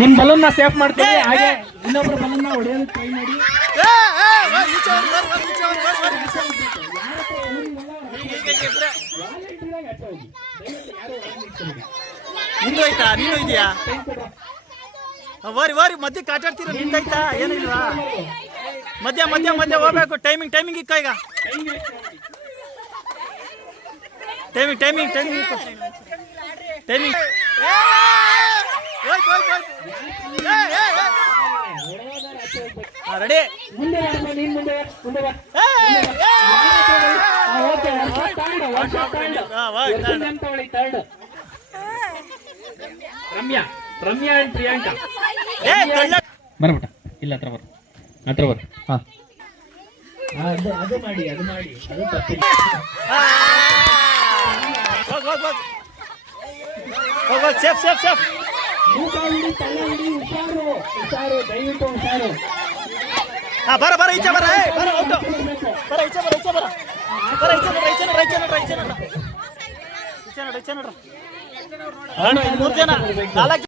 ನಿಮ್ ಬಲೂನ್ ನ ಸೇಫ್ ಮಾಡ್ತೀವಿ. ಹಾಗೆ ಇನ್ನೊಬ್ರು ಬಲೂನ್ ನ ಹೊಡೆಯೋದಕ್ಕೆ ಟ್ರೈ ಮಾಡಿ. ನಿಂದೋಯ್ತಾ? ನೀನು ಇದೆಯಾ? ವಾರಿ ಮಧ್ಯೆ ಕಾಟಾಡ್ತೀರ. ನಿಂದಾಯ್ತಾ? ಏನಿಲ್ವಾ? ಮಧ್ಯ ಹೋಗ್ಬೇಕು. ಟೈಮಿಂಗ್ ಇಕ್ಕ ಈಗ. Timing ready. Ramya and Priyanka ಬರ್ಬಿಟ್ಟ. ಇಲ್ಲ ಹತ್ರ ಬರ್. ಹಾ ಅದು ಮಾಡಿ ಅದು ತಪ್ಪಿಲ್ಲ. ಸೇಫ್. ಹುಷಾರು ದಯವಿಟ್ಟು ಹುಷಾರು. ಬರ ಈಚೆ ಬರ. ಈಚೆ ಬರ. 3 ಜನ 4